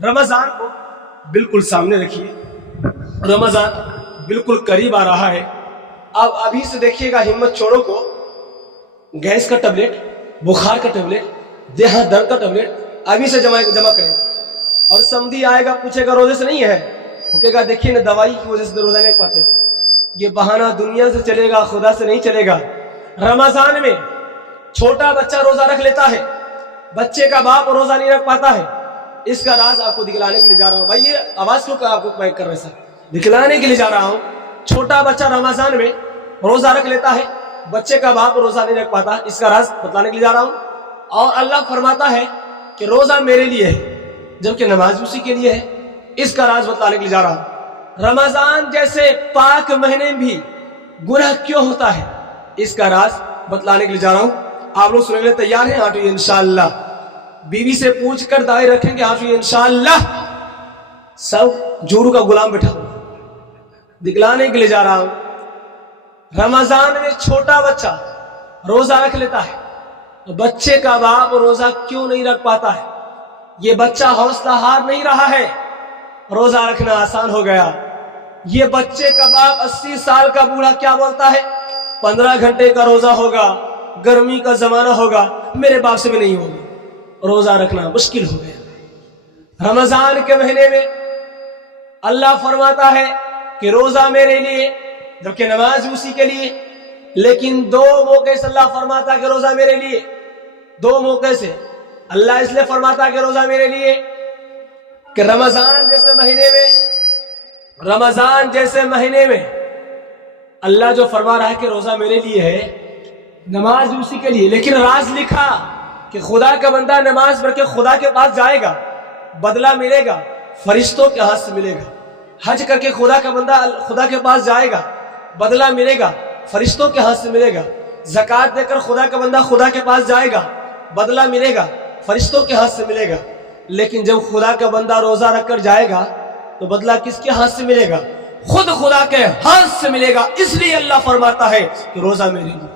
رمضان کو بالکل سامنے رکھیے، رمضان بالکل قریب آ رہا ہے۔ اب ابھی سے دیکھیے گا، ہمت چھوڑو کو گیس کا ٹیبلٹ، بخار کا ٹیبلٹ، دیہہ درد کا ٹیبلٹ ابھی سے جمع کریں۔ اور سمدھی آئے گا پوچھے گا روزے سے نہیں ہے، وہ کہے گا دیکھیے نا دوائی کی وجہ سے روزہ نہیں پاتے، یہ بہانہ دنیا سے چلے گا، خدا سے نہیں چلے گا۔ رمضان میں چھوٹا بچہ روزہ رکھ لیتا ہے، بچے کا باپ روزہ نہیں رکھ پاتا ہے۔ اس کا راز آپ کو دکھلانے کے لیے جا رہا ہوں۔ بھائی یہ آواز کیوں آپ کو مائک کر رہے سر؟ دکھلانے کے لیے جا رہا ہوں۔ چھوٹا بچہ رمضان میں روزہ رکھ لیتا ہے، بچے کا باپ روزہ نہیں رکھ پاتا، اس کا راز بتلانے کے لیے جا رہا ہوں۔ اور اللہ فرماتا ہے کہ روزہ میرے لیے ہے جبکہ نماز اسی کے لیے ہے، اس کا راز بتلانے کے لیے جا رہا ہوں۔ رمضان جیسے پاک مہینے بھی گناہ کیوں ہوتا ہے، اس کا راز بتلانے کے لیے جا رہا ہوں۔ آپ لوگ سننے کے لیے تیار ہیں؟ ہاں تو انشاءاللہ بیوی سے پوچھ کر دائیں رکھیں گے، ہاں تو انشاءاللہ سب جورو کا غلام بٹھا ہوں، دکھلانے کے لیے جا رہا ہوں۔ رمضان میں چھوٹا بچہ روزہ رکھ لیتا ہے، بچے کا باپ روزہ کیوں نہیں رکھ پاتا ہے؟ یہ بچہ حوصلہ ہار نہیں رہا ہے، روزہ رکھنا آسان ہو گیا۔ یہ بچے کا باپ 80 سال کا بوڑھا کیا بولتا ہے 15 گھنٹے کا روزہ ہوگا، گرمی کا زمانہ ہوگا، میرے باپ سے بھی نہیں ہوگا، روزہ رکھنا مشکل ہو گیا۔ رمضان کے مہینے میں اللہ فرماتا ہے کہ روزہ میرے لیے جبکہ نماز اسی کے لیے، لیکن دو موقع سے اللہ فرماتا ہے کہ روزہ میرے لیے۔ دو موقع سے اللہ اس لیے فرماتا ہے کہ روزہ میرے لیے کہ رمضان جیسے مہینے میں اللہ جو فرما رہا ہے کہ روزہ میرے لیے ہے، نماز بھی اسی کے لیے، لیکن راز لکھا کہ خدا کا بندہ نماز پڑھ کے خدا کے پاس جائے گا، بدلہ ملے گا، فرشتوں کے ہاتھ سے ملے گا۔ حج کر کے خدا کا بندہ خدا کے پاس جائے گا، بدلہ ملے گا، فرشتوں کے ہاتھ سے ملے گا۔ زکوٰۃ دے کر خدا کا بندہ خدا کے پاس جائے گا، بدلہ ملے گا، فرشتوں کے ہاتھ سے ملے گا۔ لیکن جب خدا کا بندہ روزہ رکھ کر جائے گا تو بدلہ کس کے ہاتھ سے ملے گا؟ خود خدا کے ہاتھ سے ملے گا۔ اس لیے اللہ فرماتا ہے کہ روزہ میرے لیے۔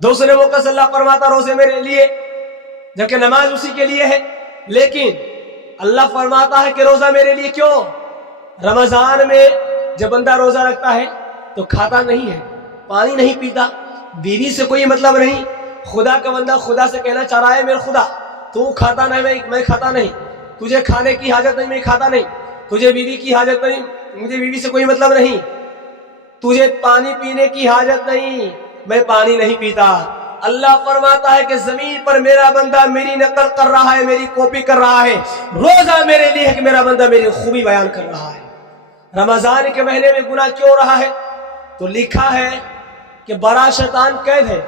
دوسرے موقع سے اللہ فرماتا روزے میرے لیے جبکہ نماز اسی کے لیے ہے، لیکن اللہ فرماتا ہے کہ روزہ میرے لیے کیوں؟ رمضان میں جب بندہ روزہ رکھتا ہے تو کھاتا نہیں ہے، پانی نہیں پیتا، بیوی سے کوئی مطلب نہیں۔ خدا کا بندہ خدا سے کہنا چاہ رہا ہے میرے خدا تو کھاتا نہیں، میں کھاتا نہیں، تجھے کھانے کی حاجت نہیں، میں کھاتا نہیں، تجھے بیوی کی حاجت نہیں، مجھے بیوی سے کوئی مطلب نہیں، تجھے پانی پینے کی حاجت نہیں، میں پانی نہیں پیتا۔ اللہ فرماتا ہے کہ زمین پر میرا بندہ میری نقل کر رہا ہے، میری کاپی کر رہا ہے۔ روزہ میرے لیے ہے کہ میرا بندہ میری خوبی بیان کر رہا ہے۔ رمضان کے مہینے میں گناہ کیوں ہو رہا ہے؟ تو لکھا ہے کہ بڑا شیطان قید ہے،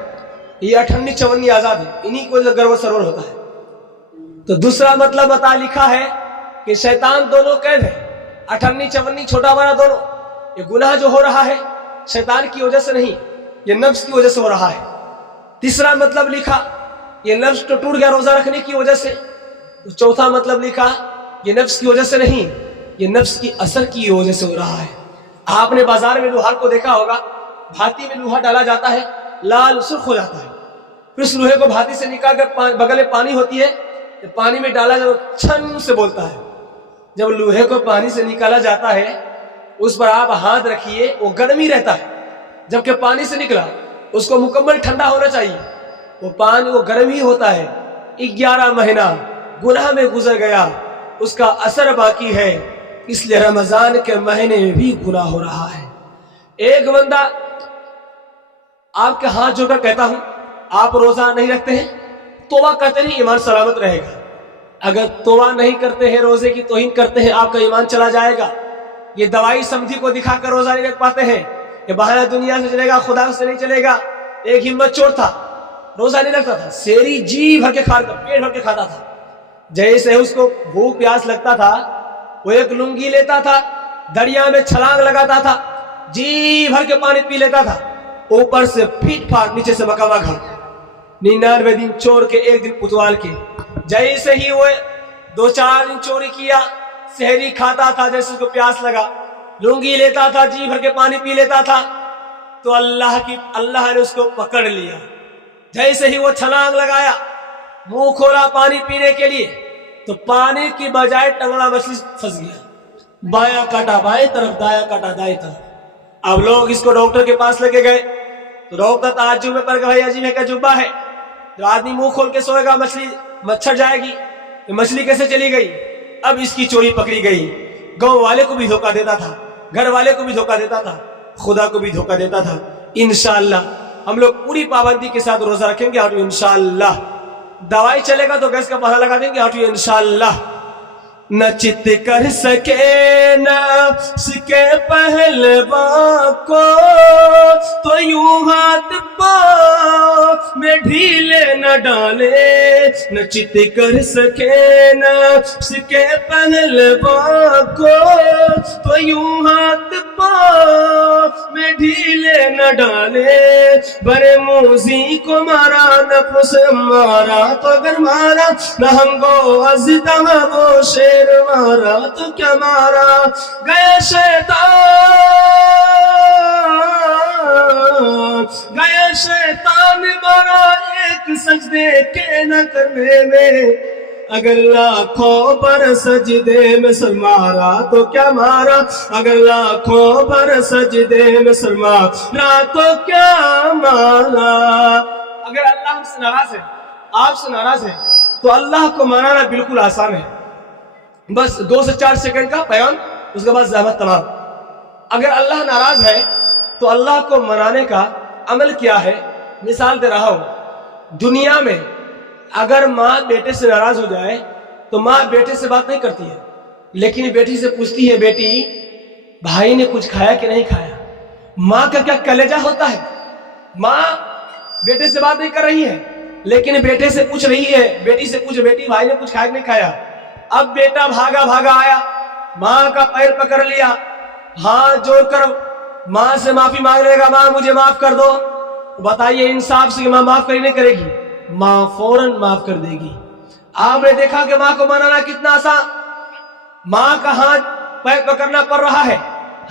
یہ 58 54 آزاد ہے، انہی کو گرو سرور ہوتا ہے۔ تو دوسرا مطلب بتا لکھا ہے کہ شیطان دونوں قید ہے، 58 54 چھوٹا بڑا دونوں۔ یہ گناہ جو ہو رہا ہے شیطان کی وجہ سے نہیں، یہ نفس کی وجہ سے ہو رہا ہے۔ تیسرا مطلب لکھا یہ نفس تو ٹوٹ گیا روزہ رکھنے کی وجہ سے۔ تو چوتھا مطلب لکھا یہ نفس کی وجہ سے نہیں، یہ نفس کی اثر کی وجہ سے ہو رہا ہے۔ آپ نے بازار میں لوہار کو دیکھا ہوگا، بھاتی میں لوہا ڈالا جاتا ہے، لال سرخ ہو جاتا ہے، پھر اس لوہے کو بھاتی سے نکال کر بغل میں پانی ہوتی ہے، پانی میں ڈالا جب چھن سے بولتا ہے۔ جب لوہے کو پانی سے نکالا جاتا ہے اس پر آپ ہاتھ رکھیے، وہ گرم ہی رہتا ہے، جبکہ پانی سے نکلا اس کو مکمل ٹھنڈا ہونا چاہیے، وہ پانی وہ گرم ہی ہوتا ہے۔ 11 مہینہ گناہ میں گزر گیا، اس کا اثر باقی ہے، اس لیے رمضان کے مہینے میں بھی گناہ ہو رہا ہے۔ ایک بندہ آپ کے ہاتھ جوڑ کر کہتا ہوں آپ روزہ نہیں رکھتے ہیں، توبہ کرتے نہیں، ایمان سلامت رہے گا۔ اگر توبہ نہیں کرتے ہیں، روزے کی توہین کرتے ہیں، آپ کا ایمان چلا جائے گا۔ یہ دوائی سمجھی کو دکھا کر روزہ نہیں رکھ پاتے ہیں، یہ بہانہ دنیا سے چلے گا، خدا سے نہیں چلے گا۔ ایک ہمت چور تھا، روزہ نہیں رکھتا تھا، سیری جی بھر کے پیٹ بھر کے کھاتا تھا۔ جیسے اس کو بھوک پیاس لگتا تھا وہ ایک لنگی لیتا تھا، دریا میں چھلانگ لگاتا تھا، جی بھر کے پانی پی لیتا تھا، اوپر سے پھیٹ پھاٹ، نیچے سے مکہ گھر۔ 99 دن چور کے، ایک دن پتوال کے۔ جیسے ہی وہ 2-4 دن چوری کیا، سحری کھاتا تھا، جیسے اس کو پیاس لگا، لنگی لیتا تھا، جی بھر کے پانی پی لیتا تھا، تو اللہ نے اس کو پکڑ لیا۔ جیسے ہی وہ چھلانگ لگایا، منہ کھولا پانی پینے کے لیے، تو تو پانی کی بجائے ٹنگڑا مچھلی پھنس گیا، بایاں کاٹا بائیں طرف، دایاں کاٹا دائیں طرف۔ اب لوگ اس کو ڈاکٹر کے پاس لے کے گئے تو ڈاکٹر تعجب میں پڑ گیا، بھائی عجیب ہے کہ جبا ہے، جو آدمی منہ کھول کے سوئے گا مچھلی مچھر جائے گی، یہ مچھلی کیسے چلی گئی؟ اب اس کی چوری پکڑی گئی۔ گاؤں والے کو بھی دھوکہ دیتا تھا، گھر والے کو بھی دھوکہ دیتا تھا، خدا کو بھی دھوکہ دیتا تھا۔ انشاءاللہ ہم لوگ پوری پابندی کے ساتھ روزہ رکھیں گے، اور انشاءاللہ دوائی چلے گا تو گیس کا پتہ لگا دیں گے، اور انشاءاللہ نہ چت کر سکے نفس کے پہلوان کو، تو یوں ہاتھ پاؤں میں ڈھیلے نہ ڈالے، نہ چت کر سکے نفس کے پہلوان کو، تو یوں ہاتھ پاؤں میں ڈھیلے نہ ڈالے۔ برے موزی کو مارا نفس مارا تو اگر مارا، نہ ہم گو از دم وہ شیر مارا تو کیا مارا۔ گیا شیطان مارا ایک سجدے کے نہ کرنے میں، اگر لاکھوں پر سجدے میں سر مارا تو کیا مارا، اگر لاکھوں پر سجدے میں سر مارا تو کیا مارا۔ اگر اللہ ہم سے ناراض ہے، آپ سے ناراض ہے، تو اللہ کو منانا بالکل آسان ہے، بس 2 سے 4 سیکنڈ کا پیغام، اس کے بعد زحمت تمام۔ اگر اللہ ناراض ہے تو اللہ کو منانے کا عمل کیا ہے؟ مثال دے رہا ہوں، دنیا میں اگر ماں بیٹے سے ناراض ہو جائے تو ماں بیٹے سے بات نہیں کرتی ہے، لیکن بیٹی سے پوچھتی ہے، بیٹی بھائی نے کچھ کھایا کہ نہیں کھایا؟ ماں کا کیا کلیجہ ہوتا ہے۔ ماں بیٹے سے بات نہیں کر رہی ہے، لیکن بیٹے سے پوچھ رہی ہے، بیٹی سے پوچھ، بیٹی بھائی نے کچھ کھایا کہ نہیں کھایا؟ اب بیٹا بھاگا بھاگا آیا، ماں کا پیر پکڑ لیا، ہاتھ جوڑ کر ماں سے معافی مانگ لے گا، ماں مجھے معاف کر دو۔ بتائیے انصاف سے ماں معاف کری نہیں کرے گی؟ ماں فوراً معاف کر دے گی۔ آپ نے دیکھا کہ ماں کو منانا کتنا آسان، ماں کا ہاتھ پیر پکڑنا پڑ رہا ہے،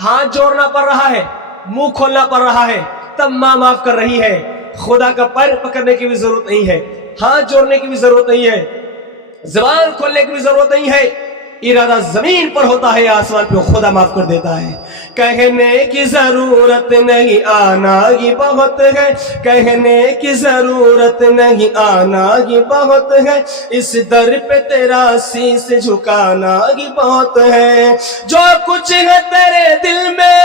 ہاتھ جوڑنا پڑ رہا ہے، منہ کھولنا پڑ رہا ہے، تب ماں معاف کر رہی ہے۔ خدا کا پیر پکڑنے کی بھی ضرورت نہیں ہے، ہاتھ جوڑنے کی بھی ضرورت نہیں ہے، زبان کھولنے کی بھی ضرورت نہیں ہے، ارادہ زمین پر ہوتا ہے یا آسمان پہ، خدا معاف کر دیتا ہے۔ کہنے کی ضرورت نہیں آنا ہی بہت ہے، کہنے کی ضرورت نہیں آنا ہی بہت ہے، اس در پہ تیرا سیس جھکانا ہی بہت ہے۔ جو کچھ ہے تیرے دل میں،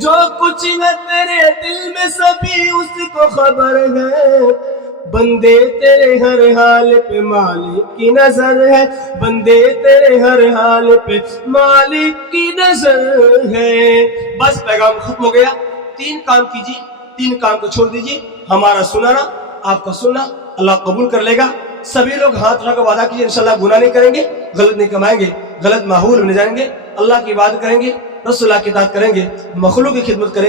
جو کچھ ہے تیرے دل میں سبھی اس کو خبر ہے، بندے تیرے ہر حال پہ مالک کی نظر ہے، بندے تیرے ہر حال پہ مالک کی نظر ہے۔ بس پیغام ختم ہو گیا۔ 3 کام کیجیے، 3 کام کو چھوڑ دیجیے، ہمارا سنانا، آپ کا سننا اللہ قبول کر لے گا۔ سبھی لوگ ہاتھ اٹھا کر وعدہ کیجیے انشاءاللہ گناہ نہیں کریں گے، غلط نہیں کمائیں گے، غلط ماحول میں نہیں جائیں گے، اللہ کی عبادت کریں گے، رسول اللہ کی اطاعت کریں گے، مخلوق کی خدمت کریں گے۔